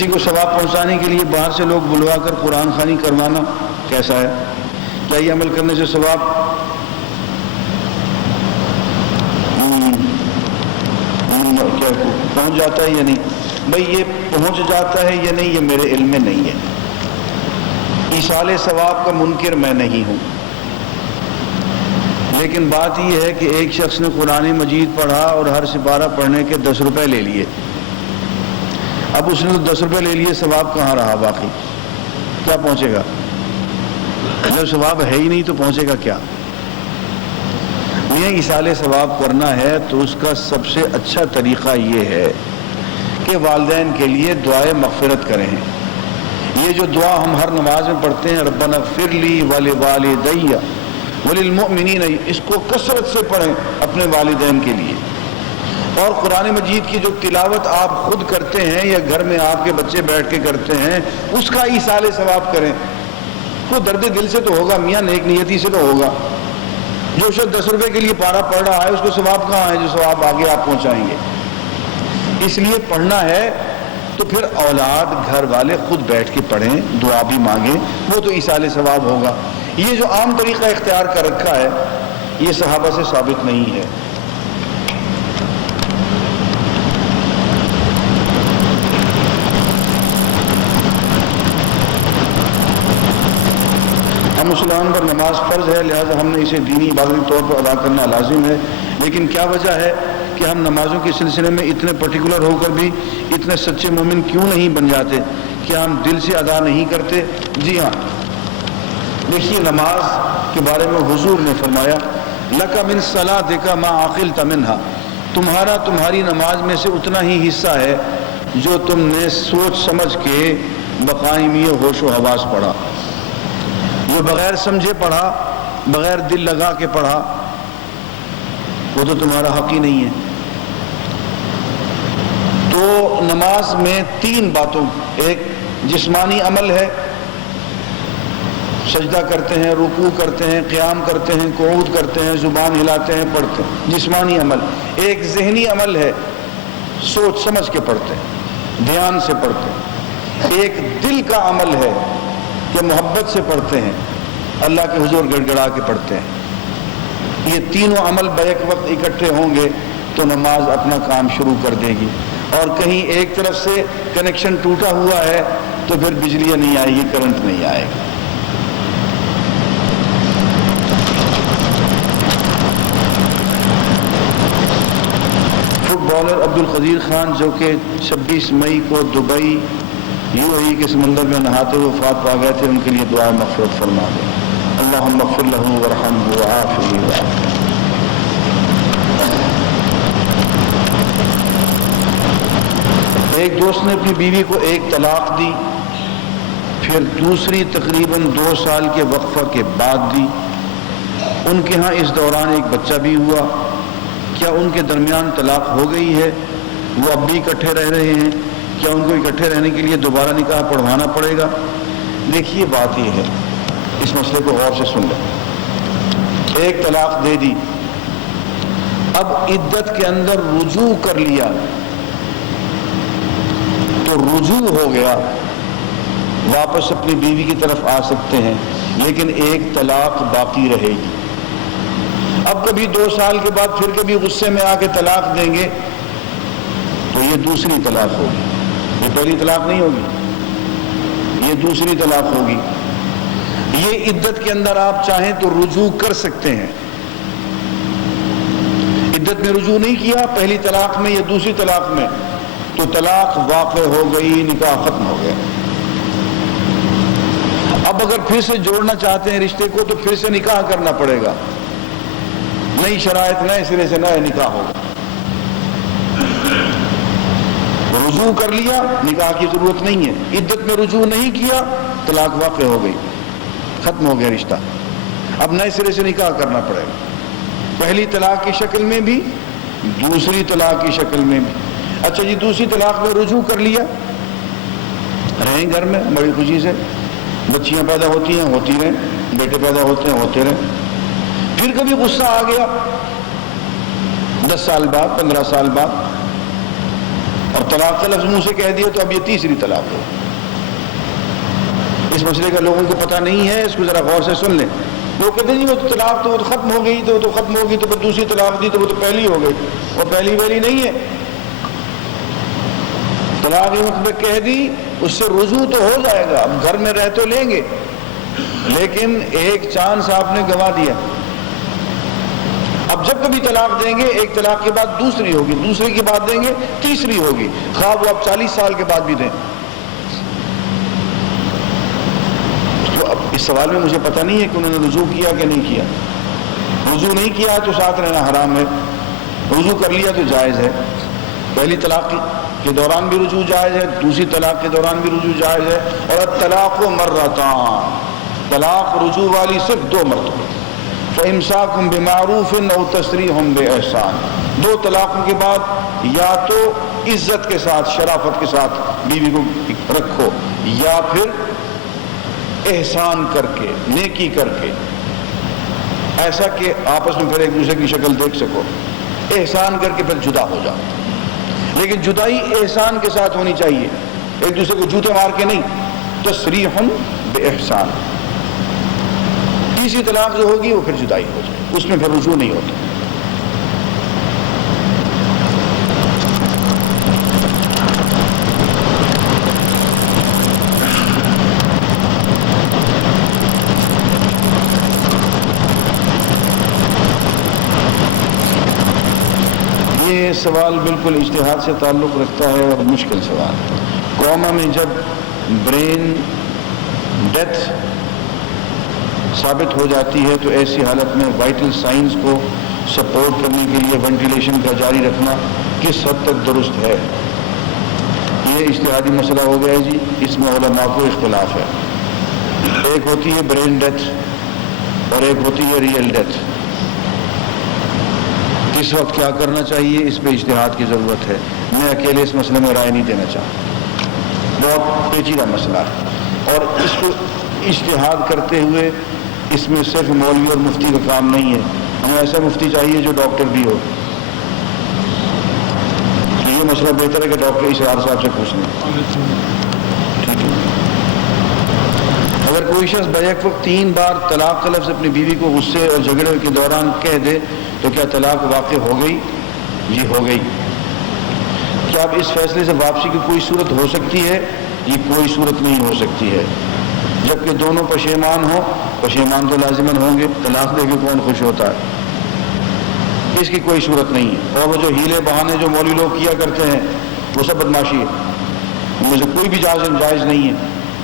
کسی کو ثواب پہنچانے کے لیے باہر سے لوگ بلوا کر قرآن خوانی کروانا کیسا ہے؟ کیا یہ عمل کرنے سے ثواب کیا پہنچ جاتا ہے یا نہیں؟ بھائی یہ پہنچ جاتا ہے یا نہیں یہ میرے علم میں نہیں ہے. ایصال ثواب کا منکر میں نہیں ہوں، لیکن بات یہ ہے کہ ایک شخص نے قرآن مجید پڑھا اور ہر سپارہ پڑھنے کے 10 روپے لے لیے. اب اس نے 10 روپے لے لیے، ثواب کہاں رہا باقی؟ کیا پہنچے گا؟ جب ثواب ہے ہی نہیں تو پہنچے گا کیا؟ یہ ایصال ثواب کرنا ہے تو اس کا سب سے اچھا طریقہ یہ ہے کہ والدین کے لیے دعائے مغفرت کریں. یہ جو دعا ہم ہر نماز میں پڑھتے ہیں، ربنا اغفر لی ولوالدی وللمؤمنین، اس کو کثرت سے پڑھیں اپنے والدین کے لیے. اور قرآن مجید کی جو تلاوت آپ خود کرتے ہیں یا گھر میں آپ کے بچے بیٹھ کے کرتے ہیں، اس کا ایصال ثواب کریں. کوئی درد دل سے تو ہوگا میاں، نیک نیتی سے تو ہوگا. جو شخص 10 روپے کے لیے پارہ پڑھ رہا ہے اس کو ثواب کہاں ہے جو ثواب آگے آپ پہنچائیں گے؟ اس لیے پڑھنا ہے تو پھر اولاد گھر والے خود بیٹھ کے پڑھیں، دعا بھی مانگیں، وہ تو ایصال ثواب ہوگا. یہ جو عام طریقہ اختیار کر رکھا ہے یہ صحابہ سے ثابت نہیں ہے. ہم مسلمان پر نماز فرض ہے، لہذا ہم نے اسے دینی عبادتی طور پر ادا کرنا لازم ہے. لیکن کیا وجہ ہے کہ ہم نمازوں کے سلسلے میں اتنے پرٹیکولر ہو کر بھی اتنے سچے مومن کیوں نہیں بن جاتے؟ کیا ہم دل سے ادا نہیں کرتے؟ جی ہاں، دیکھیے نماز کے بارے میں حضور نے فرمایا لَكَ مِن صَلَاتِكَ مَا عَقِلْتَ مِنْهَا، تمہاری نماز میں سے اتنا ہی حصہ ہے جو تم نے سوچ سمجھ کے بقائمی ہوش و حواس پڑھا. جو بغیر سمجھے پڑھا، بغیر دل لگا کے پڑھا، وہ تو تمہارا حق ہی نہیں ہے. تو نماز میں 3 باتوں، ایک جسمانی عمل ہے، سجدہ کرتے ہیں، رکوع کرتے ہیں، قیام کرتے ہیں، قعود کرتے ہیں، زبان ہلاتے ہیں، پڑھتے ہیں، جسمانی عمل. ایک ذہنی عمل ہے، سوچ سمجھ کے پڑھتے ہیں، دھیان سے پڑھتے ہیں. ایک دل کا عمل ہے کہ محبت سے پڑھتے ہیں، اللہ کے حضور گڑ گڑا کے پڑھتے ہیں. یہ تینوں عمل بیک وقت اکٹھے ہوں گے تو نماز اپنا کام شروع کر دے گی. اور کہیں ایک طرف سے کنیکشن ٹوٹا ہوا ہے تو پھر بجلی نہیں آئے گی، کرنٹ نہیں آئے گا. فٹ بالر عبدالقدیر خان جو کہ 26 مئی کو دبئی UAE کے سمندر میں نہاتے ہوئے وفات پا گئے تھے، ان کے لیے دعا مغفرت فرما دیں. اللہم اغفر لہ وارحمہ وعافہ. ایک دوست نے اپنی بیوی کو 1 طلاق دی، پھر دوسری تقریباً 2 سال کے وقفہ کے بعد دی. ان کے ہاں اس دوران ایک بچہ بھی ہوا. کیا ان کے درمیان طلاق ہو گئی ہے؟ وہ اب بھی اکٹھے رہ رہے ہیں؟ کیا ان کو اکٹھے رہنے کے لیے دوبارہ نکاح پڑھوانا پڑے گا؟ دیکھیے بات یہ ہے، اس مسئلے کو غور سے سن لیں. 1 طلاق دے دی، اب عدت کے اندر رجوع کر لیا تو رجوع ہو گیا، واپس اپنی بیوی کی طرف آ سکتے ہیں، لیکن 1 طلاق باقی رہے گی. اب کبھی 2 سال کے بعد پھر کبھی غصے میں آ کے طلاق دیں گے تو یہ دوسری طلاق ہوگی. یہ پہلی طلاق نہیں ہوگی، یہ دوسری طلاق ہوگی. یہ عدت کے اندر آپ چاہیں تو رجوع کر سکتے ہیں. عدت میں رجوع نہیں کیا پہلی طلاق میں یا دوسری طلاق میں تو طلاق واقع ہو گئی، نکاح ختم ہو گیا. اب اگر پھر سے جوڑنا چاہتے ہیں رشتے کو تو پھر سے نکاح کرنا پڑے گا، نئی شرائط، نئے سرے سے نیا نکاح ہوگا. رجوع کر لیا، نکاح کی ضرورت نہیں ہے. عدت میں رجوع نہیں کیا، طلاق واقع ہو گئی، ختم ہو گیا رشتہ. اب نئے سرے سے نکاح کرنا پڑے گا، پہلی طلاق کی شکل میں بھی، دوسری طلاق کی شکل میں بھی. اچھا جی، دوسری طلاق میں رجوع کر لیا، رہیں گھر میں بڑی خوشی سے، بچیاں پیدا ہوتی ہیں ہوتی رہیں، بیٹے پیدا ہوتے ہیں ہوتے رہیں. پھر کبھی غصہ آ گیا 10 سال بعد، 15 سال بعد، اور طلاق کا لفظ منہ سے کہہ دیا تو اب یہ تیسری طلاق ہو. اس مسئلے کا لوگوں کو پتہ نہیں ہے، اس کو ذرا غور سے سن لیں. لوگ کہتے ہیں جی وہ طلاق تو ختم ہو گئی، تو ختم ہوگی تو پھر دوسری طلاق دی تو وہ تو پہلی ہو گئی. وہ پہلی نہیں ہے. طلاق وقت میں کہہ دی، اس سے رجوع تو ہو جائے گا، اب گھر میں رہ تو لیں گے، لیکن ایک چانس آپ نے گنوا دیا. اب جب کبھی طلاق دیں گے، ایک طلاق کے بعد دوسری ہوگی، دوسری کے بعد دیں گے تیسری ہوگی، خواہ وہ اب 40 سال کے بعد بھی دیں. تو اب اس سوال میں مجھے پتہ نہیں ہے کہ انہوں نے رجوع کیا کہ نہیں کیا. رجوع نہیں کیا تو ساتھ رہنا حرام ہے، رجوع کر لیا تو جائز ہے. پہلی طلاق کے دوران بھی رجوع جائز ہے، دوسری طلاق کے دوران بھی رجوع جائز ہے. اور الطلاق مرتان، طلاق رجوع والی صرف 2 مرتبہ. فإمساک بمعروف أو تسریح بإحسان. 2 طلاقوں کے بعد یا تو عزت کے ساتھ، شرافت کے ساتھ بیوی کو رکھو، یا پھر احسان کر کے، نیکی کر کے، ایسا کہ آپس میں پھر ایک دوسرے کی شکل دیکھ سکو. احسان کر کے پھر جدا ہو جاؤ، لیکن جدائی احسان کے ساتھ ہونی چاہیے، ایک دوسرے کو جوتے مار کے نہیں. تسریح بإحسان. تیسری طلاق جو ہوگی وہ پھر جدائی ہو جائے، اس میں پھر رجوع نہیں ہوتا. یہ سوال بالکل اجتہاد سے تعلق رکھتا ہے اور مشکل سوال. کوما میں جب برین ڈیتھ ثابت ہو جاتی ہے تو ایسی حالت میں وائٹل سائنس کو سپورٹ کرنے کے لیے وینٹیلیشن کا جاری رکھنا کس حد تک درست ہے؟ یہ اجتہادی مسئلہ ہو گیا ہے جی، اس میں علماء کو اختلاف ہے. ایک ہوتی ہے برین ڈیتھ اور ایک ہوتی ہے ریئل ڈیتھ. کس وقت کیا کرنا چاہیے اس پہ اجتہاد کی ضرورت ہے. میں اکیلے اس مسئلے میں رائے نہیں دینا چاہتا، بہت پیچیدہ مسئلہ ہے، اور اس کو اجتہاد کرتے ہوئے اس میں صرف مولوی اور مفتی کا کام نہیں ہے. ہمیں ایسا مفتی چاہیے جو ڈاکٹر بھی ہو. یہ مسئلہ بہتر ہے کہ ڈاکٹر اشرار صاحب سے پوچھ لیں. ٹھیک ہے. اگر کوئی شخص بیک وقت 3 بار طلاق کا لفظ اپنی بیوی کو غصے اور جھگڑے کے دوران کہہ دے تو کیا طلاق واقع ہو گئی؟ جی ہو گئی. کیا اب اس فیصلے سے واپسی کی کوئی صورت ہو سکتی ہے؟ یہ کوئی صورت نہیں ہو سکتی ہے جبکہ دونوں پشیمان ہوں. پشیمان تو لازماً ہوں گے، طلاق دے کے کون خوش ہوتا ہے؟ اس کی کوئی صورت نہیں ہے. اور وہ جو ہیلے بہانے جو مولوی لوگ کیا کرتے ہیں وہ سب بدماشی ہے، ان میں سے کوئی بھی جائز نہیں ہے.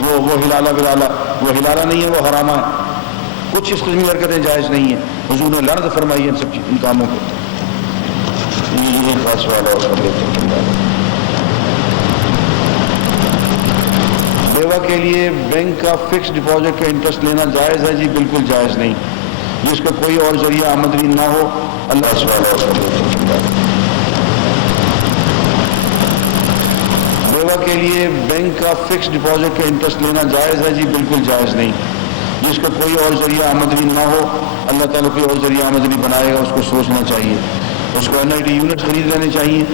وہ ہلالہ بلالہ، وہ ہلالہ نہیں ہے، وہ حرامہ ہے. کچھ اس قسم کی حرکتیں جائز نہیں ہیں. حضور نے لعنت فرمائی ہے ان سب ان کاموں کو. یہ ایک خاص سوال ہے. بیوہ کے لیے بینک کا فکس ڈپازٹ کا انٹرسٹ لینا جائز ہے؟ جی بالکل جائز نہیں. جس کا کوئی اور ذریعہ آمدنی نہ ہو. اللہ سوال. بیوہ کے لیے بینک کا فکس ڈپازٹ کا انٹرسٹ لینا جائز ہے؟ جی بالکل جائز نہیں. جس کا کوئی اور ذریعہ آمدنی نہ ہو، اللہ تعالیٰ کوئی اور ذریعہ آمدنی بنائے گا، اس کو سوچنا چاہیے. اس کو NIT یونٹ خرید لینے چاہیے.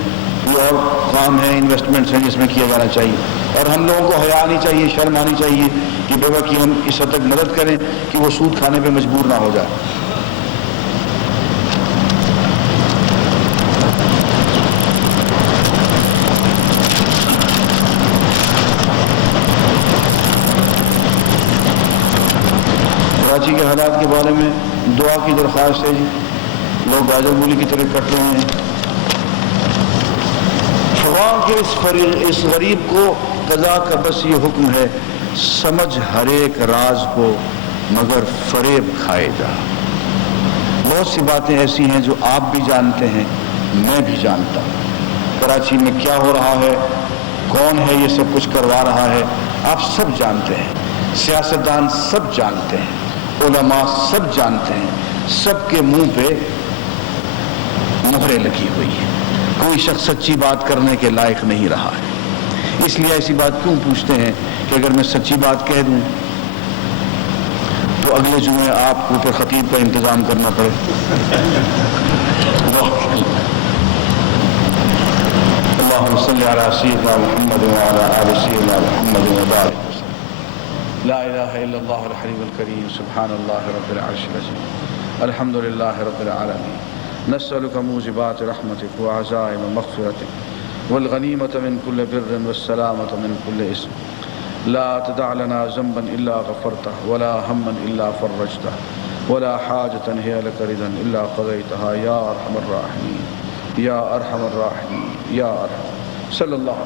یہ اور کام ہیں، انویسٹمنٹس ہیں جس میں کیا جانا چاہیے. اور ہم لوگوں کو حیا آنی چاہیے، شرم آنی چاہیے کہ بیوہ کی ہم اس حد تک مدد کریں کہ وہ سود کھانے پہ مجبور نہ ہو جائے. کراچی کے حالات کے بارے میں دعا کی درخواست ہے جی. لوگ گاجر مولی کی طرح کٹ رہے ہیں. خواہ کہ اس غریب کو قضا کا بس یہ حکم ہے، سمجھ ہر ایک راز کو مگر فریب کھائے گا. بہت سی باتیں ایسی ہیں جو آپ بھی جانتے ہیں، میں بھی جانتا ہوں. کراچی میں کیا ہو رہا ہے، کون ہے یہ سب کچھ کروا رہا ہے، آپ سب جانتے ہیں. سیاستدان سب جانتے ہیں، علماء سب جانتے ہیں. سب کے منہ پہ مہریں لگی ہوئی ہیں. کوئی شخص سچی بات کرنے کے لائق نہیں رہا ہے. اس لیے ایسی بات کیوں پوچھتے ہیں کہ اگر میں سچی بات کہہ دوں تو اگلے جمعے آپ کو پھر خطیب کا انتظام کرنا پڑے. اللہم صلی صل علی سیدنا محمد وعلی آل سیدنا محمد وبارک وسلم. لا الہ الا اللہ الحی الکریم سبحان اللہ رب العرش العظیم الحمد للہ رب العالمین. نسألک موجبات رحمتک وعزائم مغفرتک والغنیمة من كل بر والسلامة من كل اسم. لا تدع لنا ذنبا الا غفرته ولا هما الا فرجته ولا حاجة هي لك رضا الا قضيتها یا ارحم الراحمین یا ارحم الراحمین یا ارحم. صلی اللہ